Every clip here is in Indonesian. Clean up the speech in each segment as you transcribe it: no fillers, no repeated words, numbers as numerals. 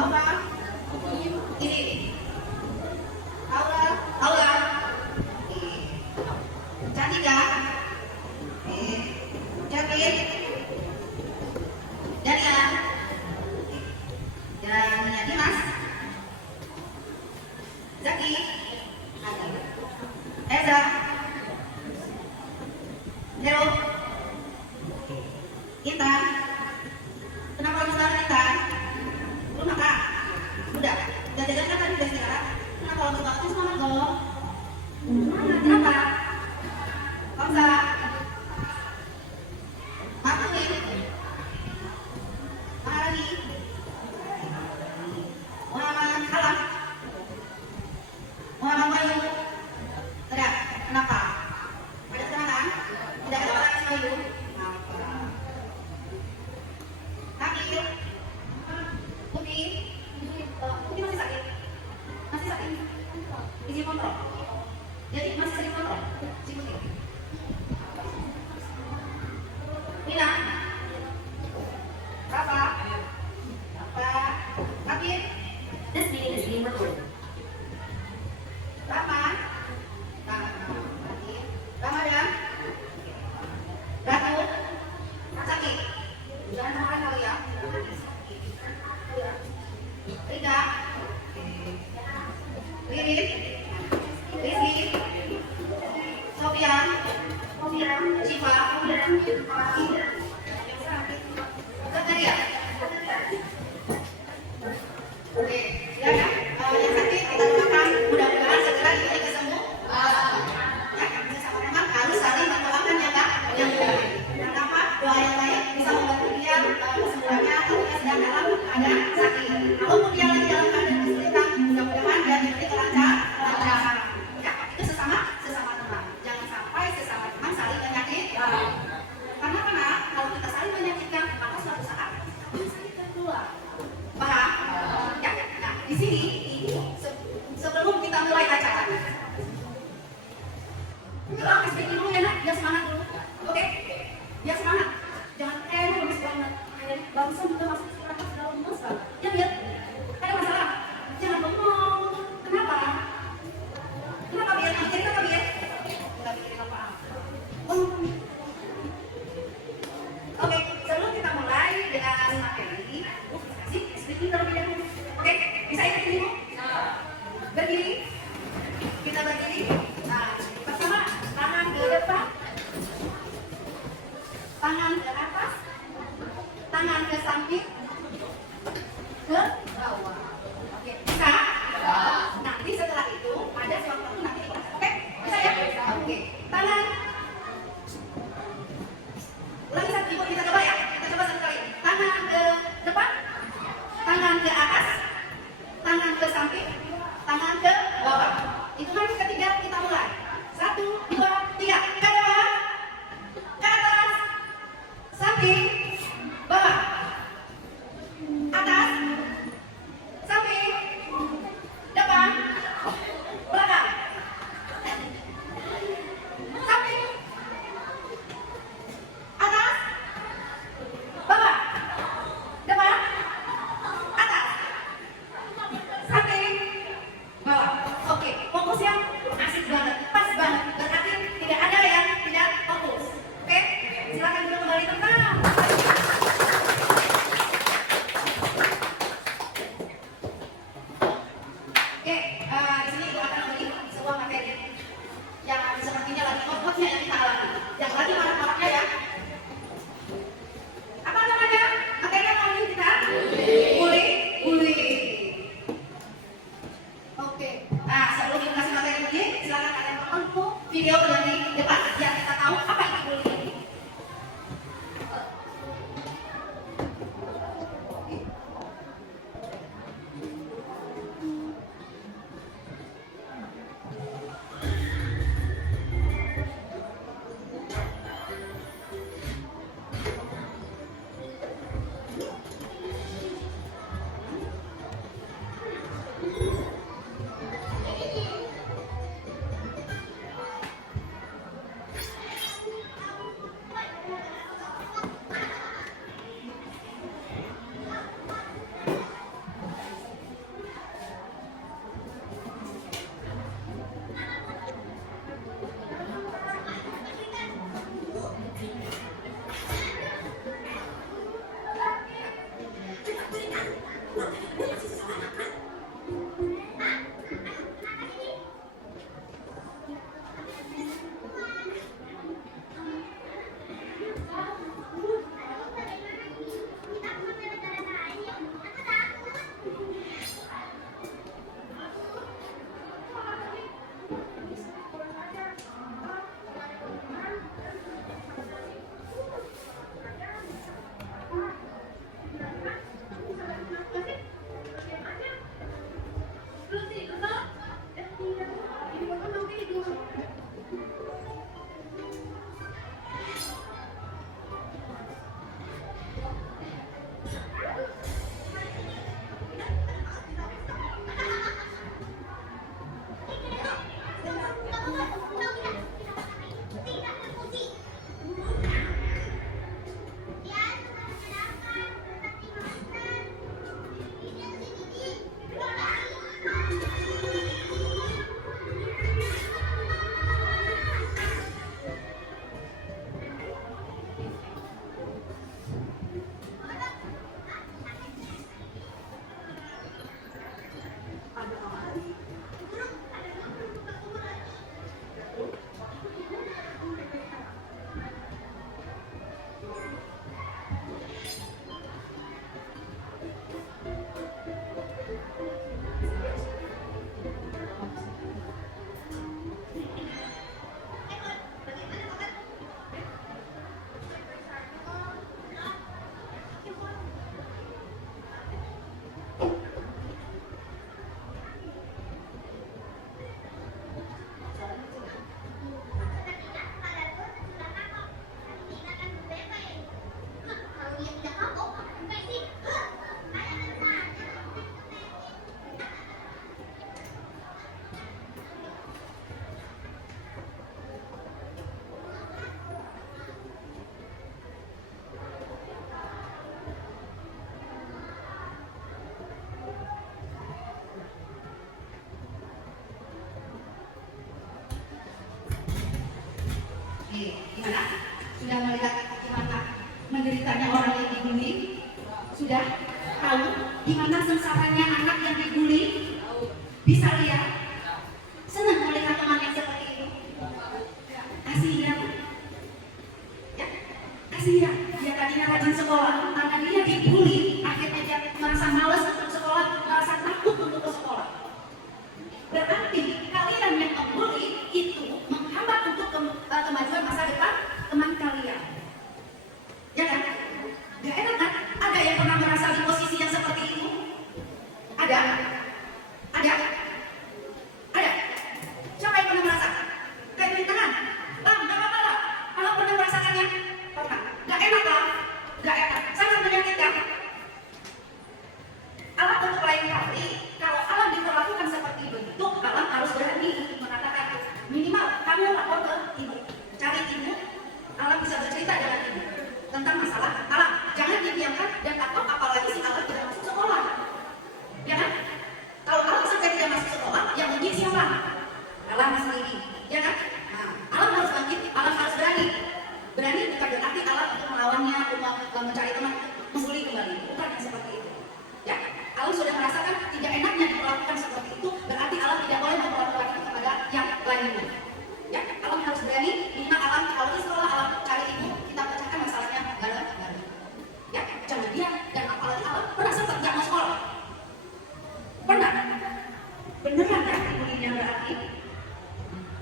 Aura, ini. Aura, Aura. Cantik ya? Cantik. Daniel. Dan Dimas. Zaki. Eza. Nero. Intan. Kenapa harus lari Intan? Belum makan? Udah. Jajan kan tadi udah istirahat. Kenapa harus makan semangat dong? Kenapa? Kamsa. Martin. Maharani. Muhammad Alam. Muhammad Bayu. Tidak. Kenapa? Ada keterangan? Tidak ada orang si Bayu. Akhir. Putih. Putih masih sakit. Masih sakit. Izin kontrol. Jadi masih sering kontrol. Si Putih. Nina. Rafa. Rafa. Akhir. This meeting is being recorded. Rahman. Ramadan. Ratu. Sakit. Jangan makan kali ya. Rika. Lilit. Rizky. Sofian. Cipa. Zakaria. Oke, ya ya. Yang sakit kita doakan mudah-mudahan segera ini sembuh. Ya, sama-sama harus saling mendoakan ya Kak. Yang apa? Doa yang baik bisa membantu dia kesembuhannya ketika sedang dalam keadaan sakit. Kalaupun dia lagi dalam keadaan kesulitan, mudah-mudahan dia diberi kelancaran. Ya, itu sesama teman. Jangan sampai sesama teman saling menyakitkan. Karena kalau kita saling menyakitkan, maka suatu saat sakit keluar. Paham? Ya, nah di sini sebelum kita mulai acara, kita kasih dulu ya nak, biar semangat dulu, oke? Biar semangat, jangan lemes banget, barusan juga masuk istirahat dalam lemes banget, ya biar ada masalah, jangan bengong. Kenapa? Kenapa biar mikirin apa biar? Kita mikirin apa? Oke, sebelum kita mulai dengan materi, kasih speaking terlebih dahulu. Oke, bisa ikut ini? Berdiri. Kita berdiri. Nah, pertama tangan ke depan, tangan ke atas, tangan ke samping, ke bawah. Oke, bisa? Nanti setelah itu ada sesuatu nanti. Oke, bisa ya? Oke, tangan. Ulangi satu ibu, kita coba ya. Kita coba satu kali. Tangan ke depan, tangan ke atas, tangan ke samping, tangan ke bawah. Hitungan ketiga kita mulai. 1, 2, 3. Ke bawah, ke atas, samping, bawah, atas, samping, depan, belakang, samping, atas, bawah, depan, atas, samping, bawah. Oke, fokusnya asik banget, pas banget. Berarti tidak ada yang tidak fokus. Oke, silakan dulu kembali tenang. Oke, di sini Ibu akan beri sebuah materi yang sepertinya lagi hot-hotnya yang kita alami, yang lagi marak-maraknya ya. Apa namanya? Materi yang mau kita? Bully. Oke, nah sebelum kita kasih materi ini, silakan kalian tonton video dari depan biar kita tahu apa itu bullying. Gimana? Sudah melihat gimana menderitanya orang yang dibully? Sudah tahu gimana sengsaranya anak yang dibully? Bisa lihat? Senang melihat teman yang seperti itu? Kasihan. Ya, kasihan. Dia tadinya rajin sekolah, karena dia dibully, akhirnya dia merasa malas untuk sekolah, merasa takut untuk ke sekolah. Berarti kalian yang membuli itu menghambat untuk kemajuan masa depan teman kalian. Ya kan? Gak enak kan? Ada yang pernah merasa di posisi yang seperti itu? Ada? Ada? Ada? Siapa yang pernah merasa? Kayak beri tangan? Bang, gak apa-apa lah. Kalau pernah merasakannya? Pernah. Gak enak lah. Gak enak. Sangat menyakitkan. Allah untuk lain kali, kalau Allah diperlakukan seperti begitu, Allah harus berani untuk mengatakan minimal kamu lapor ke ibu, cari ibu, Allah bisa bercerita dengan ibu tentang masalah Allah. Jangan didiamkan dan takut, apalagi si Allah tidak masuk sekolah, ya kan? Kalau Allah sampai tidak masuk sekolah, yang uji siapa? Allah sendiri, ya kan? Nah, Allah harus bangkit, Allah harus berani. Berani bukan berarti Allah untuk melawannya, untuk mencari teman, membuli kembali, bukan yang seperti itu. Ya, Allah sudah merasakan tidak enaknya diperlakukan seperti itu, berarti Allah tidak boleh memperlakukan itu kepada yang lainnya. Ya, Allah harus berani. Lima alam, kalau di sekolah alam cari ibu, kita pecahkan masalahnya bareng-bareng. Ya, jangan diam. Dan apalagi Allah pernah sempat nggak mau sekolah? Pernah? Beneran ya ibunya berarti?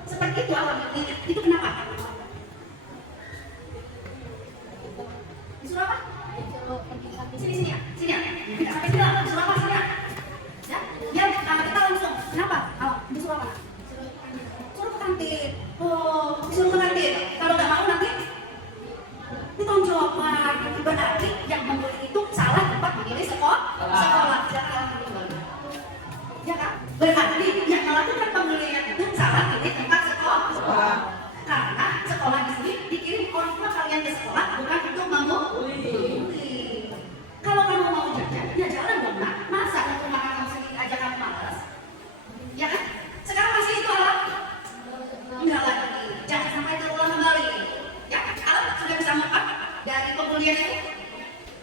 Seperti itu Allah ibunya. Itu kenapa? Disuruh apa? Sini ya, sini ya. Tidak sampai sini lah, disuruh apa sini ya? Ya, biar kita langsung. Kenapa? Oh, disuruh apa? Suruh ke kantin. Oh, disuruh ke kantin. Kalau nggak mau nanti ditonjokkan. Berarti yang membuli itu salah tempat memilih sekolah. Jangan kembali. Ya kan? Berarti yang melakukan pembelian itu salah pilih tempat sekolah. Karena sekolah di sini dikirim orang tua kalian ke sekolah bukan untuk membuli. Kalau kamu mau jajan, ya jalan dong nak. Masa untuk makan kamu sendiri aja kamu malas? Ya kan? Sekarang masih itu Allah? Enggak lagi. Jangan sampai terulang kembali. Ya, Allah sudah bisa maaf dari pembulian itu?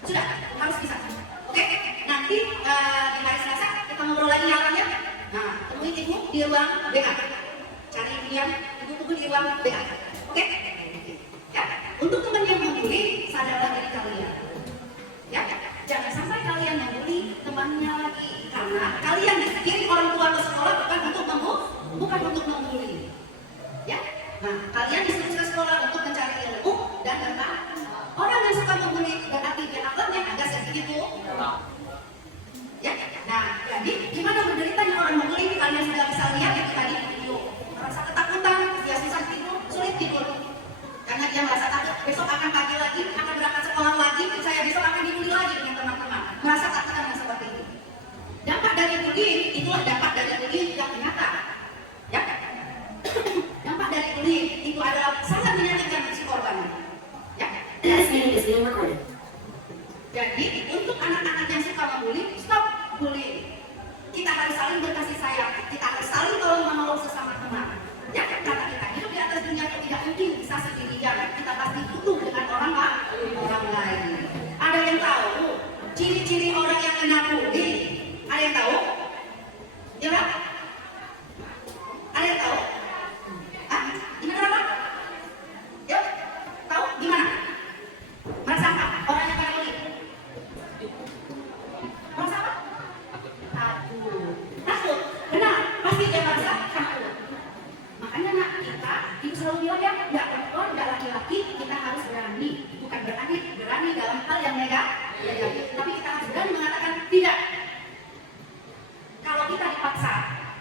Sudah, harus bisa. Oke? Nanti di hari Selasa kita ngobrol lagi ya orangnya. Nah, temuin ibu di ruang BA. Cari ibu yang ibu tunggu di ruang BA. Oke? Ya, untuk teman yang membuli, sadarlah diri kalian. Ya, jangan sampai kalian membuli temannya lagi, karena kalian dikirim orang tua ke sekolah bukan untuk membuli. Ya, nah kalian disuruh ke sekolah untuk mencari ilmu dan tentang orang yang suka membuli berarti dia akhlaknya agak segitu. Ya, nah jadi gimana menderitanya orang membuli? Kalian sudah bisa lihat itu tadi video. Merasa ketakutan, dia susah tidur, sulit tidur. Karena dia merasa takut besok akan pagi lagi, akan berangkat sekolah lagi, saya besok akan dibully lagi dengan teman-teman. Merasa takut yang seperti itu. Dampak dari bullying itulah dampak dari bullying yang nyata. Ya, dampak dari bullying itu adalah sangat menyakitkan si korban. Ya, This meeting is being recorded. jadi untuk anak-anak yang suka membuli, stop bullying. Kita harus saling berkasih sayang, kita harus saling tolong menolong sesama teman. Ya, karena kita hidup di atas dunia itu tidak mungkin bisa sendirian. Kita pasti butuh dengan orang lain. Ada yang tahu ciri-ciri orang yang kena bully? Ada yang tahu? Ya kan? Ada yang tahu? Hah? Gimana Pak? Yuk, tahu gimana? Merasa apa? Orang yang kena bully? Merasa apa? Takut. Benar, pasti dia merasa takut. Makanya nak kita, ibu selalu bilang ya, nggak perempuan, nggak laki-laki, kita harus berani. Bukan berani dalam hal yang negatif, tapi kita harus berani mengatakan tidak. Kalau kita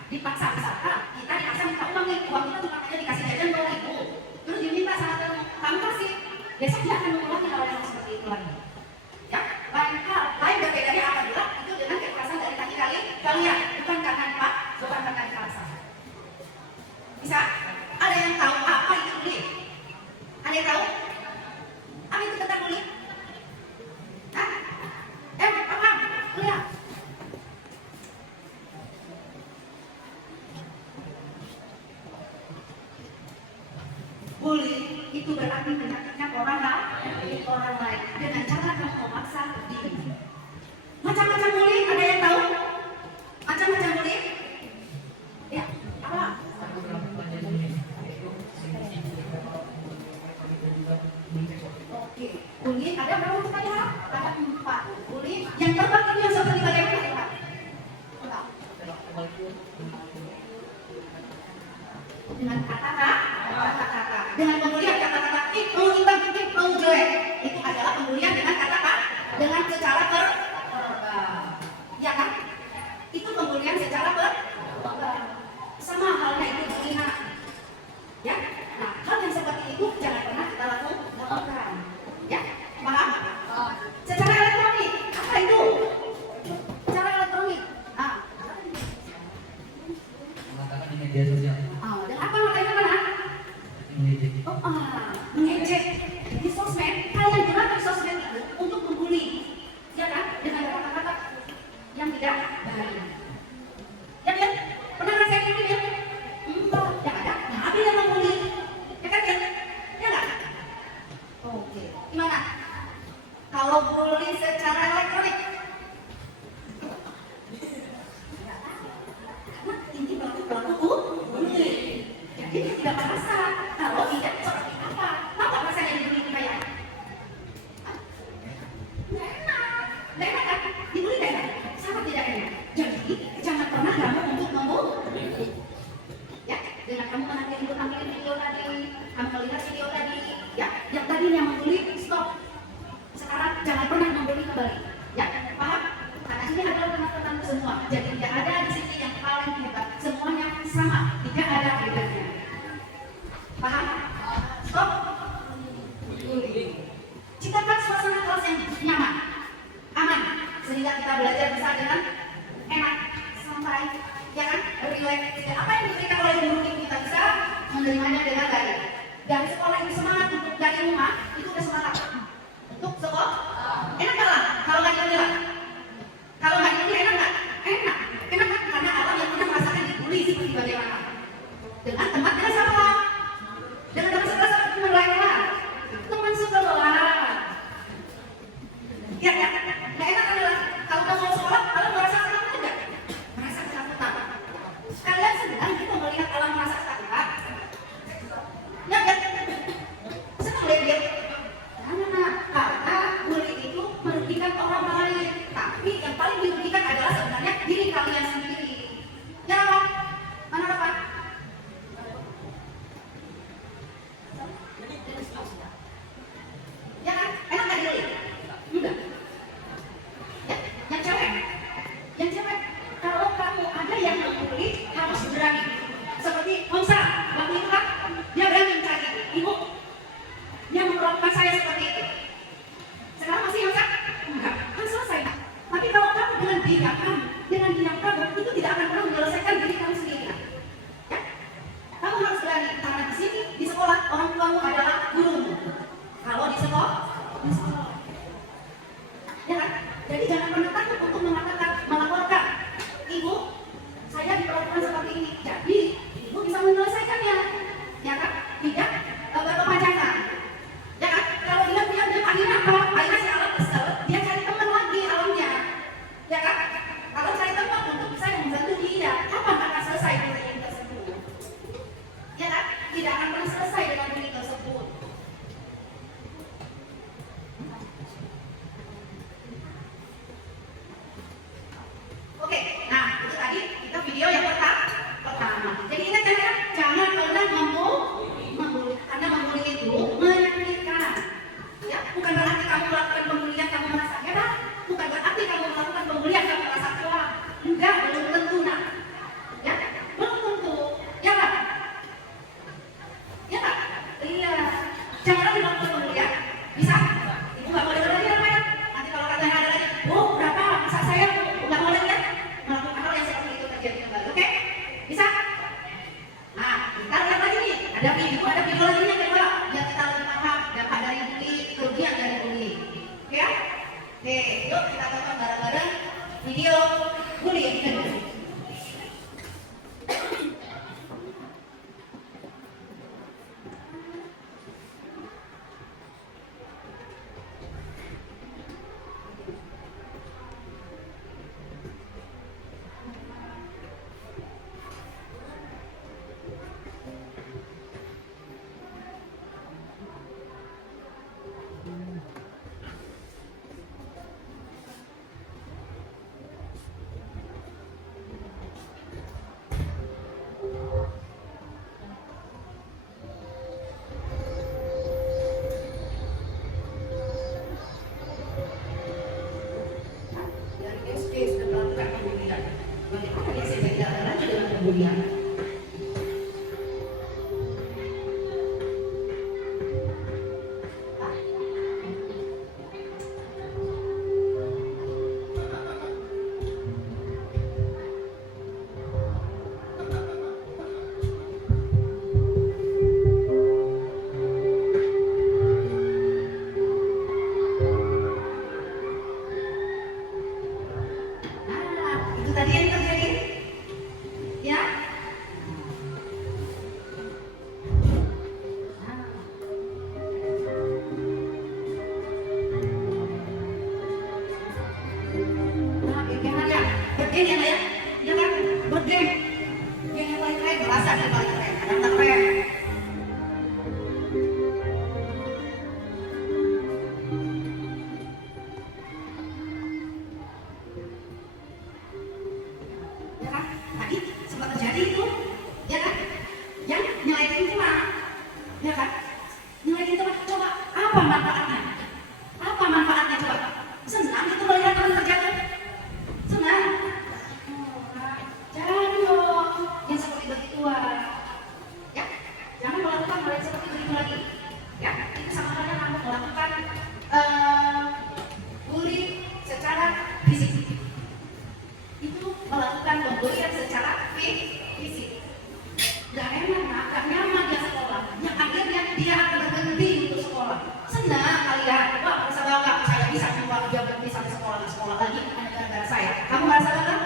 dipaksa misalkan, kita dipaksa minta uang nih, uang kita cuma hanya dikasih jajan ke ibu, terus diminta sama teman, kamu kasih, besok dia akan mengulangi hal yang seperti itu lagi. Ya, lain berbedanya apabila itu dengan kekerasan dari kaki kalian, bukan karena bukan karena kekerasan. Bisa? Ada yang tahu apa itu bullying? Ada yang tahu? Apa itu tentang bullying? Hah? Apa? Lihat. Bullying itu berarti menyakitkan orang lain dengan cara kamu memaksa diri. Macam-macam bullying, ada yang tahu? Macam-macam bullying? Ya, apa? Oke, bullying ada berapa pertanyaan? Ada 4. Bullying yang terbang itu yang seperti bagaimana? Dengan kata-kata, dengan pembulian kata-kata itu hitam itu jelek, itu adalah pembulian dengan kata-kata, dengan secara ya kan? Itu pembulian secara sama halnya itu zina, ya. Nah, hal yang seperti itu jangan pernah kita lakukan, ya. Paham? Secara elektronik, apa itu? Secara elektronik, mengatakan di media sosial. dan apa makanya mana? Mengejek di sosmed. Kalian gunakan sosmed itu untuk membuli, ya kan? Dengan kata-kata yang tidak baik. Ya kan? Pernah ngerasain itu ya? Enggak, yang ada. Nah, ada yang membuli, ya kan? Ya nggak? Oke, gimana? Kalau bully secara elektronik, ini pelaku bully. Jadi dia tidak merasa kalau tidak seperti apa. Apa rasanya dibully kayak? Nggak enak kan? Dibully nggak enak? Sangat tidak enak. Jadi jangan pernah kamu untuk membully. Ya, dengan kamu tampilin video tadi, kamu melihat video tadi, ya, yang tadi yang membully stop. Sekarang jangan pernah membully kembali. Ya, paham? Karena ini adalah teman-teman semua. Jadi tidak ada di sini yang paling hebat. Semuanya sama, tidak ada bedanya. Paham? Stop. Ciptakan suasana kelas yang nyaman, aman, sehingga kita belajar bisa dengan enak, santai, ya kan? Relax. Apa yang diberikan oleh guru kita bisa menerimanya dengan baik. Dari sekolah ini semangat untuk dari rumah itu udah semangat. Untuk sekolah, enak nggak lah? Kalau nggak dibully, kalau nggak dibully enak nggak? Enak. Enak kan? Karena orang yang pernah merasakan dibully seperti bagaimana? Dengan teman dengan sekolah, dengan teman sekolah seperti mereka, teman sekolah. Ya, nggak enak adalah kalau kamu mau sekolah, kalau merasa ketakutan enggak? Merasa ketakutan. Kalian sedang kita melihat alam merasa ketakutan. Ya, senang deh dia. Karena bully itu merugikan orang lain, tapi yang paling dirugikan adalah sebenarnya diri kalian sendiri. Ya, mana apa? Ya kan? Enak nggak diri? Enggak. Ya, yang cewek, kalau kamu ada yang membuli harus berani. Seperti Hamsa, waktu itu kan dia berani mencari ibu yang memperlakukan saya seperti itu. Sekarang masih Hamsa? Enggak, kan selesai. Tapi kalau kamu dengan diam kamu itu tidak akan pernah menyelesaikan diri kamu sendiri. Ya? Kamu harus berani karena di sini di sekolah orang tuamu adalah gurumu. Kalau di sekolah, ya kan? Jadi jangan pernah takut untuk melaporkan, ibu, saya diperlakukan seperti ini. Jadi ibu bisa menyelesaikannya, ya kan? Tidak berkepanjangan, ya kan? Kalau dia akhirnya apa? Akhirnya si alam kesel, dia cari teman lagi alamnya, ya kan? Kalau cari teman untuk bisa membantu dia, kapan akan selesai bullying tersebut? Ya kan? Tidak akan pernah selesai dengan bullying tersebut. Oke, nah itu tadi kita video yang pertama. Jadi ingat ya, jangan pernah membuli, karena membuli itu menyakitkan. Ya, bukan berarti kamu melakukan pembulian kamu merasa hebat, bukan berarti kamu melakukan pembulian kamu merasa kuat. Enggak, belum tentu nak. Ya, belum tentu. Ya kan? Ya kan? Iya. Jangan lagi melakukan pembulian. Bisa? Ibu nggak boleh lagi apa ya? Nanti kalau katanya ada lagi, berapa? Masa saya nggak boleh ya? Melakukan hal yang seperti itu terjadi kembali, oke? Bisa? Nah, kita lihat lagi nih, ada video lagi yang kedua, biar kita lebih paham dampak dari bully, kerugian dari bully. Oke ya? Oke, yuk kita tonton bareng-bareng video bully yang kedua. geng ya, ya, ya kan? Bergeng. Geng yang paling keren, merasa dia paling keren. Ada yang keren. Ya kan? Tadi sempat terjadi itu, ya kan? Yang nyelekin teman, ya kan? Nyelekin teman, coba apa manfaatnya? Apa manfaatnya coba? Senang itu melihat teman terjatuh. Senang. Jangan dong yang seperti begituan. Ya, jangan melakukan hal yang seperti itu lagi. Ya, itu sama halnya kamu melakukan bully secara fisik. Itu melakukan pembulian secara fisik. Gak enak, gak nyaman dia sekolah. Yang akhirnya dia akan berhenti untuk sekolah. Senang kalian, wah merasa bangga. Saya bisa membawa dia berhenti sampai sekolah lagi hanya gara-gara saya. Kamu merasa bangga?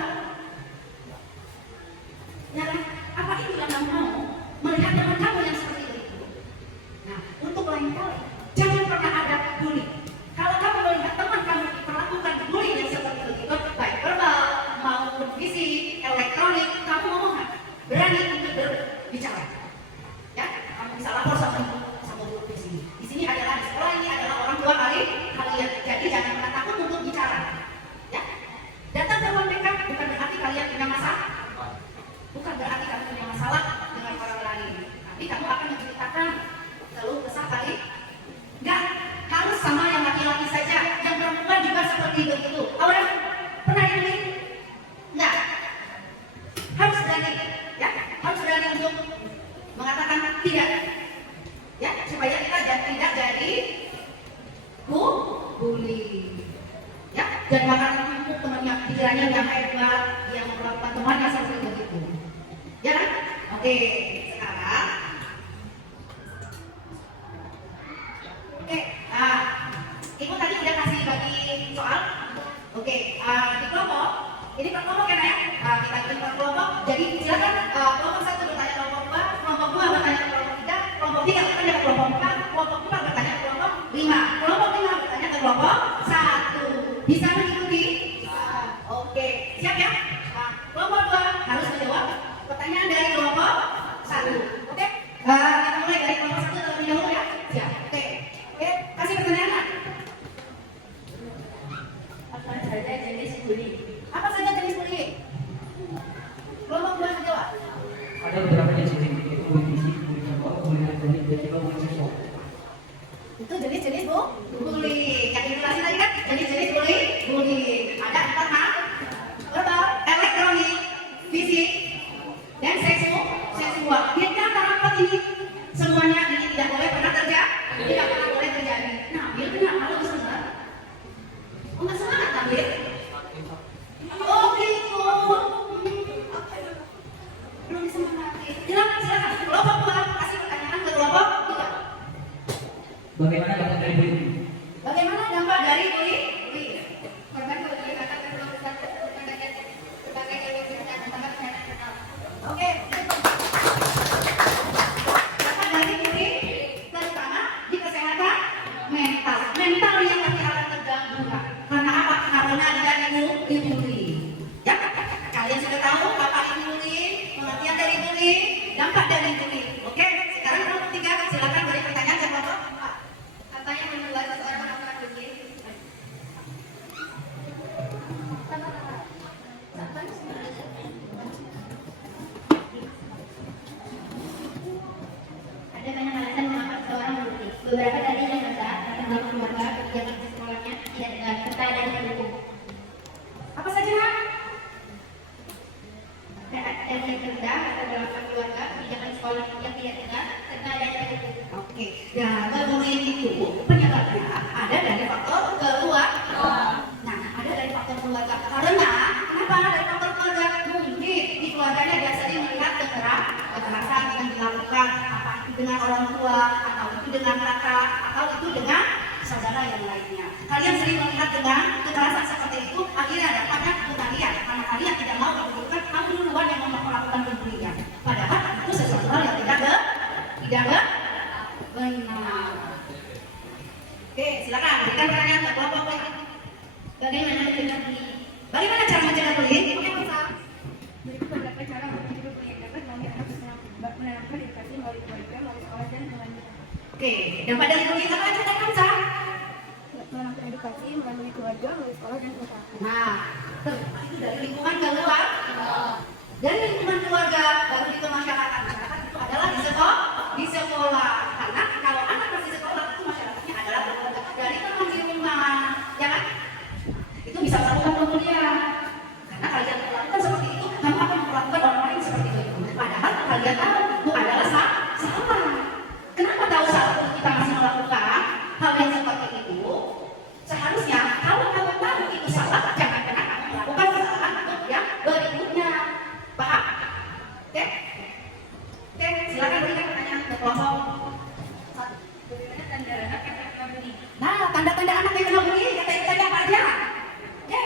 Ya kan? Apa itu yang kamu mau? Melihat teman kamu yang seperti itu. Nah, untuk lain kali, jangan pernah ada bully. Kalau kamu melihat teman kamu diperlakukan bully yang seperti itu, baik verbal maupun fisik, elektronik, kamu ngomong kan? Berani untuk berbicara. Ya, kamu bisa lapor sama guru di sini. Di sini adalah di sekolah ini adalah orang tua kalian. Jadi jangan pernah takut untuk bicara. Ya, datang ke ruang mereka bukan berarti kalian punya masalah. Bukan berarti kamu punya masalah dengan orang lain. Tapi kamu akan menceritakan keluh kesah kalian. Enggak harus sama yang laki-laki saja, yang perempuan juga seperti begitu. Orang pernah ini? Enggak. Harus berani, ya, harus berani untuk mengatakan tidak, ya, supaya kita tidak jadi bully, ya, dan makan empuk temannya, pikirannya yang hebat, yang memperlakukan temannya seperti begitu, ya kan? Oke, sekarang, ibu tadi udah kasih bagi soal, oke, di kelompok, ini per kelompok kan ya? Kita bikin per kelompok, jadi silakan kelompok 1 bertanya ke kelompok 2 bertanya ke kelompok 3, kelompok 3 bertanya ke kelompok 4, kelompok 4 bertanya ke kelompok 5, kelompok 5 bertanya ke kelompok 1. Bisa mengikuti? Oke, siap ya? Kelompok 2 harus menjawab pertanyaan dari kelompok 1. Oke? Kita mulai dari kelompok 1 terlebih dahulu ya. Siap. Oke, kasih pertanyaan. Apa saja jenis bully? Apa saja jenis bully? Kelompok 2 menjawab. Ada beberapa jenis bullying, yaitu bullying fisik, bullying verbal, bullying elektronik, dan juga bullying seksual. Itu jenis-jenis bully. Yang dijelasin tadi kan jenis-jenis bully. Ada 4 hal: verbal, elektronik, fisik, dan seksual. Di antara 4 ini semuanya ini tidak boleh pernah terjadi. Tidak pernah boleh terjadi. Nah, Bil kenapa lu semangat? Oh, nggak semangat kan, Bil? Oh gitu. Belum disemangati. Silakan. Kelompok 2 kasih pertanyaan ke kelompok 3. Bagaimana dampak dari bullying? Bagaimana dampak dari bullying? Oke. Dampak dari bullying terutama di kesehatan mental. Mental yang pasti akan terganggu. Karena apa? Karena dia dibully. Ya, kalian sudah tahu apa ini bullying, pengertian dari bullying, dampak dari bullying. Oke, sekarang kelompok 3 silakan beri pertanyaan ke kelompok 4. Apa yang membuat seseorang melakukan bullying? Ada banyak alasan mengapa seseorang bully. Beberapa tadi yang besar, tentang keluarga, kebijakan di sekolahnya, tidak dengar, serta adanya pendukung. Apa saja, Nak? Dan yang rendah, adalah keluarga, kebijakan sekolah yang tidak dengar, serta adanya pendukung. Oke, nah bullying itu penyebabnya ada dari faktor keluarga. Nah, ada dari faktor keluarga. Karena kenapa dari faktor keluarga? Mungkin di keluarganya biasanya melihat kekerasan yang dilakukan, apa itu dengan orang tua, atau itu dengan kakak, atau itu dengan saudara yang lainnya. Kalian sering melihat dengan kekerasan seperti itu, akhirnya dapatnya ke kalian. Karena kalian tidak mau menunjukkan kamu duluan yang melakukan pembulian. Padahal itu sesuatu hal yang tidak benar. Oke, silakan berikan pertanyaan ke kelompok lain. Bagaimana mencegah bullying? Bagaimana cara mencegah bullying? Oke, Oke, dampak dari bullying apa aja kan Sa? Dalam edukasi melalui keluarga, melalui sekolah dan masyarakat. Nah, itu dari lingkungan keluar, dari lingkungan keluarga, baru itu masyarakat. Masyarakat itu adalah di sekolah. Karena kalau anak masih sekolah itu masyarakatnya adalah keluarga. Dari teman di rumah, ya kan? Itu bisa melakukan pembelian. Karena kalian melakukan seperti itu, kamu akan melakukan orang lain seperti itu. Padahal kalian tahu itu adalah salah. Kenapa tahu salah kita masih melakukan hal yang seperti itu? Seharusnya kalau kamu tahu itu salah, jangan pernah kamu melakukan kesalahan untuk yang berikutnya. Paham? Oke? Oke, silakan berikan pertanyaan ke kelompok. Bagaimana tanda anak yang kena bullying? Nah, tanda-tanda anak yang kena bullying, tanda apa aja? Oke.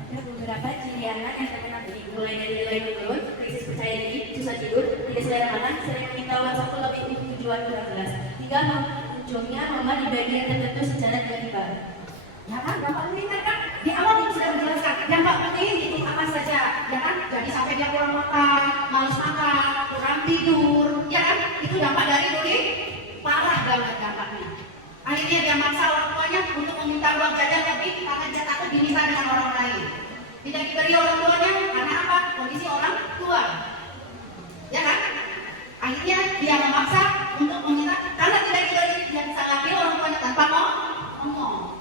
Ada beberapa ciri anak yang terkena bullying, mulai dari nilai menurun, krisis percaya diri, susah tidur, tidak selera makan, sering meminta uang saku lebih dari tujuan kurang jelas, hingga munculnya mama di bagian tertentu secara tiba-tiba. Ya kan, dampak bullying kan di awal itu sudah menjelaskan dampak bullying itu apa saja, ya kan? Jadi sampai dia kurang makan, malas makan, kurang tidur, ya kan? Itu dampak dari bullying, parah banget dampaknya. Akhirnya dia maksa orang tuanya untuk meminta uang jajan lebih karena dia takut diminta dengan orang lain. Tidak diberi orang tuanya karena apa? Kondisi orang tua, ya kan? Akhirnya dia memaksa untuk meminta karena tidak diberi, dia bisa ngambil orang tuanya tanpa ngomong.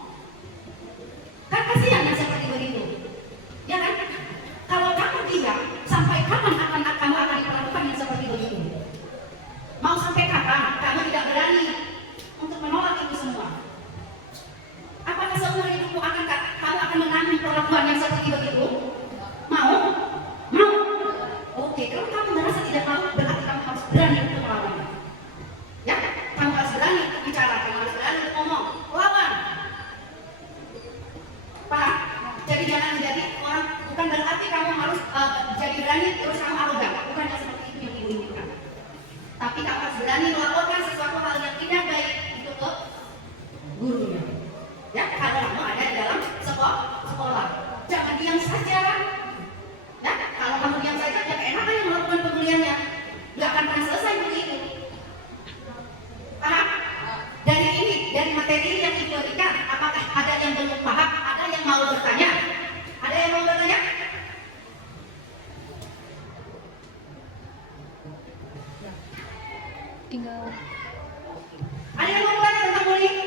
Kan kasihan yang seperti begitu, ya kan? Kalau kamu diam, sampai kapan kamu akan diperlakukan yang seperti begitu? Mau sampai kapan kamu tidak berani untuk menolak itu semua? Apakah seumur hidupmu kamu akan menanggung perlakuan yang seperti begitu? Mau? Mau? Oke, kalau kamu merasa tidak mau, berarti kamu harus berani untuk melawan. Ya, kamu harus berani untuk bicara, kamu harus berani untuk ngomong, lawan. Paham? Jadi jangan menjadi orang, bukan berarti kamu harus jadi berani terus kamu arogan, bukan seperti itu yang diinginkan. Tapi kamu harus berani melaporkan sesuatu hal yang tidak baik itu ke gurunya. Ya, kalau kamu ada di dalam sekolah, jangan diam saja. Ya, kalau kamu diam saja, ya keenakan yang melakukan pembuliannya, nggak akan pernah selesai begitu. Paham? Dari materi yang diberikan, apakah ada yang belum paham? Ada yang mau bertanya? Ada yang mau bertanya? Tinggal Ada yang mau bertanya tentang bullying?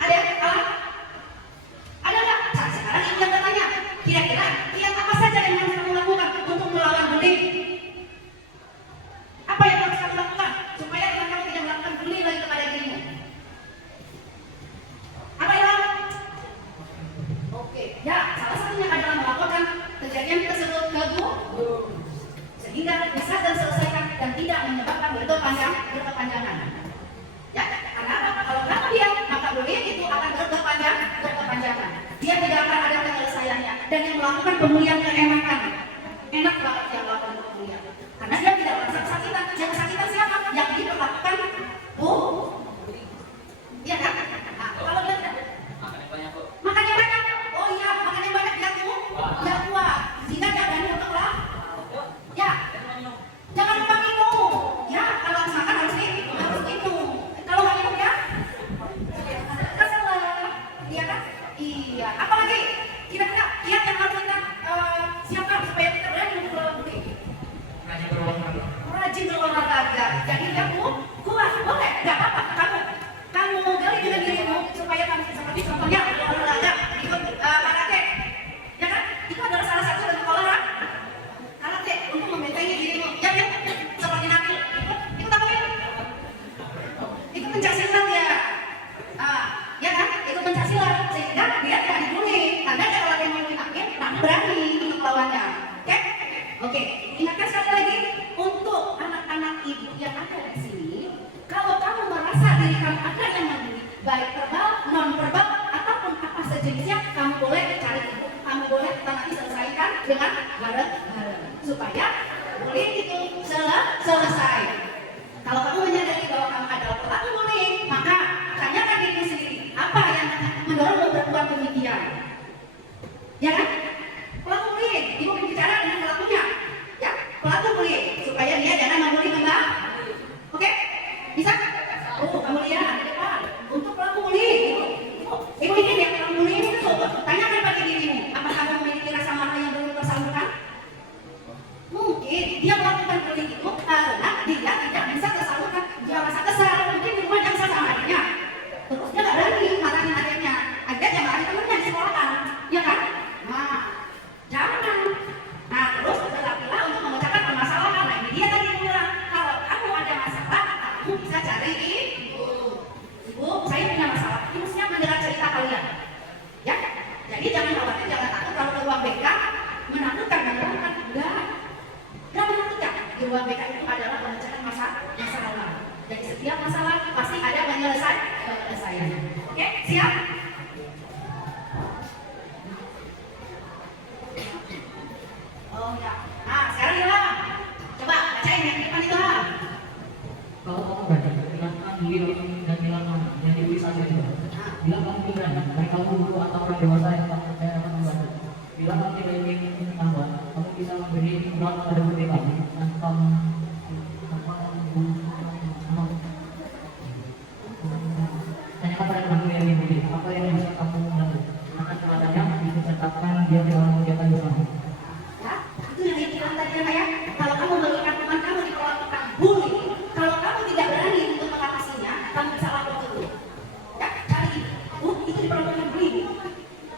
Ada yang kalah? Ada nggak? Sekarang ibu yang bertanya. Kira-kira apa saja yang harus kamu lakukan untuk melawan bullying? Apa yang harus kamu lakukan supaya kamu tidak melakukan bullying lagi kepada dirimu? Apa yang harus? Oke, ya salah satunya adalah melaporkan kejadian tersebut ke guru sehingga bisa terselesaikan dan tidak menyebabkan berkepanjangan. Ya, karena apa? Kalau kamu diam, maka bullying itu akan berkepanjangan. Dia tidak akan ada penyelesaiannya. Dan yang melakukan pembulian keenakan, enak banget yang melakukan pembulian. Karena dia tidak merasa kesakitan. Yang kesakitan siapa? Yang diperlakukan iya kan? Nah, kalau dia tidak makan yang banyak. Oh iya, makan yang banyak dia kuat. Sehingga dia berani untuk lah. Ya, jangan lupa minum. Ya, kalau habis makan harus minum. Kalau nggak minum ya, keselah. Iya kan? Iya. Apalagi kira-kira kiat yang harus kita siapkan supaya kita berani untuk melawan bullying. Rajin berolahraga. Jadi dia kuat. Boleh, nggak apa-apa. Kamu gali dengan dirimu supaya kamu seperti contohnya olahraga, ikut karate. Ya kan? Itu adalah salah satu bentuk olahraga. Karate untuk membentengi dirimu. Ya, seperti Nabil. Ikut apa ya? Ikut pencaksilat ya. Ya kan? Ikut pencaksilat sehingga dia tidak dibully. Karena kalau dia mau Nabil, kamu berani untuk melawannya. Oke. Ingatkan sekali lagi untuk anak-anak ibu yang ada di sini, kalau kamu merasa diri kamu ada yang membuli, baik verbal, non verbal, ataupun apa sejenisnya, kamu boleh cari ibu, kamu boleh nanti selesaikan dengan bareng-bareng supaya bullying itu selesai. Kalau kamu menyadari bahwa kamu adalah pelaku bullying, maka tanyakan dirimu sendiri, apa yang mendorongmu berbuat demikian? Ya kan? Pelaku bullying, ibu bicara dengan pelakunya, ya, pelaku bullying supaya dia jangan membuli kembali. Oke? Jadi Ibu, saya punya masalah. Ibu siap mendengar cerita kalian. Ya, jadi jangan khawatir, jangan takut kalau ke ruang BK menakutkan, enggak. Enggak menakutkan. Di ruang BK itu adalah pemecahkan masalah. Jadi setiap masalah pasti ada penyelesaian. Oke, siap? Oh ya. Nah, sekarang Ilham. Coba bacain yang di depan itu, Ilham. Kalau kamu berani, silahkan bilang dan bilang yang diberi saja juga. Bila kamu berani, baik kamu guru atau orang dewasa yang tak percaya akan membantu. Bila kamu tidak ingin pengetahuan, kamu bisa memberi uang pada budi kami tanpa tanyakan pada kamu yang diberi apa yang bisa kamu bantu. Akan kepadanya ditetapkan dia dalam kegiatan bersama. Ya, itu yang dibilang tadi ya. Kalau kamu melihat teman kamu diperlakukan bully, kalau kamu tidak berani untuk mengatasinya, kamu bisa lapor ke guru. Ya, cari itu diperlakukan bully.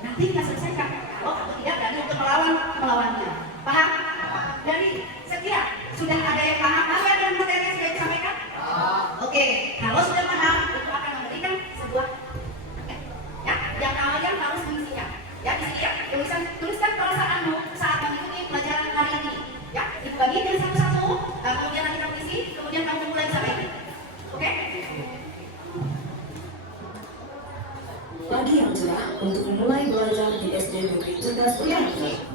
Nanti kita selesaikan. Kalau kamu tidak berani untuk melawannya. Paham? Dari setia sudah ada yang paham apa dan materi yang sudah disampaikan? Oke, kalau sudah paham itu akan memberikan sebuah ya, yang kalian harus mengisinya. Ya, di sini ya, tuliskan perasaanmu saat mengikuti pelajaran hari ini. Ya, dibagi dari satu-satu, kemudian nanti kamu isi, kemudian kamu mulai sampaikan. Oke? Pagi yang cerah untuk memulai belajar di SD Negeri Cerdas Pilihan.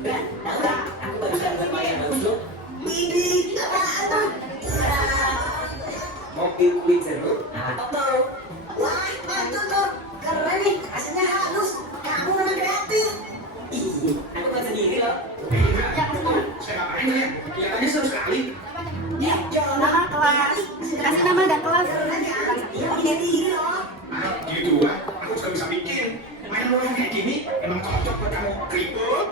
Dan tahu tak, aku barusan bermain untuk Bibi, apa? Mau kulit jeruk? Apa mau? Wah, mantul tuh. Keren nih, hasilnya halus. Kamu memang kreatif. Ih, aku kan sendiri loh. Ya, Saya ngapain ya? Kelihatannya seru sekali. Ya, jangan nama kelas. Kasih nama dan kelas. Dia punya diri loh. Ah, gitu ah. Aku juga bisa bikin. Main bola kayak gini emang cocok buat kamu. Keriput.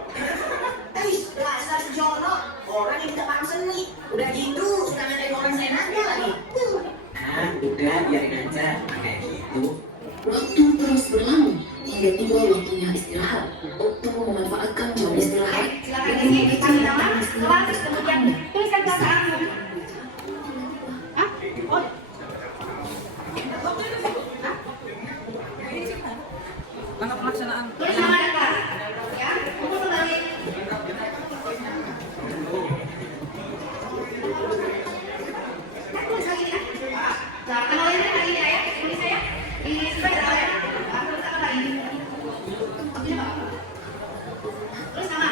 Dasar si Jono. Orang yang minta paham seni. Udah gitu, suka ngadain orang senatnya lagi. Ah, udah biarin aja kayak gitu. Waktu terus berlalu hingga tiba waktunya istirahat. Untuk memanfaatkan jam istirahat, Silakan isi, kasih nama, kelas, kemudian tuliskan perasaanmu. Hah? Oh. Tulis nama dan kelas. Ya, kumpul kembali. Tulis lagi ya. Nah, kenalin lagi ya. Tulis saya. Ini sudah ya. Tulis apa lagi? Tulis apa? Tulis nama.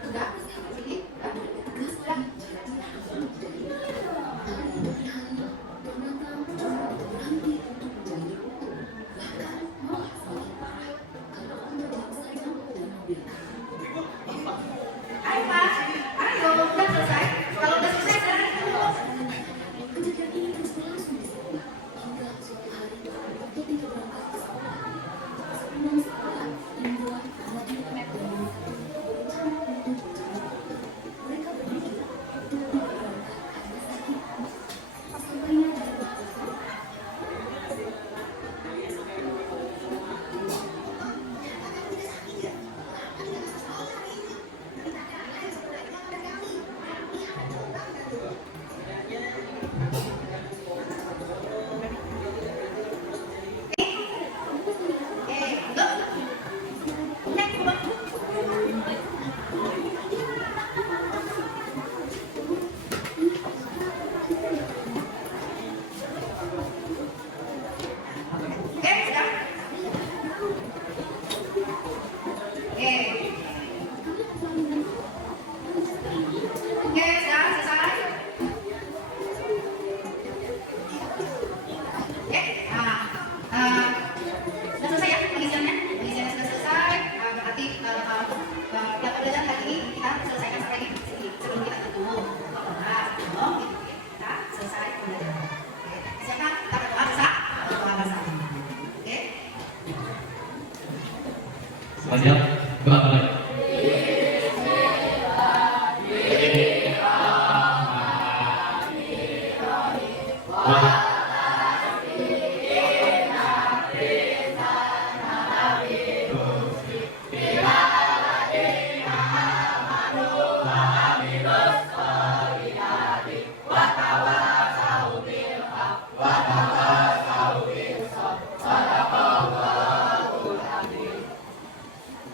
Sudah? Sini? Sudah? Ayo Pak, ayo, udah selesai. Kalau udah selesai, sekarang ikut. Siap, berapa lagi? Wah.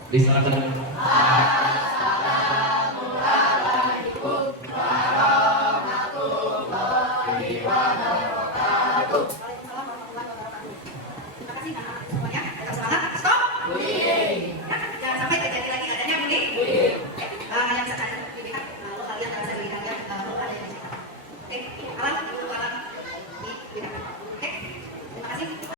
Disilakan. Terima kasih anak-anak semuanya. Tetap semangat. Stop. Ya, jangan sampai terjadi lagi adanya bunyi. Kalian bisa cari dilihat. Lalu kalian bisa lihat ya. Lalu ada yang cerita. Oke, alat.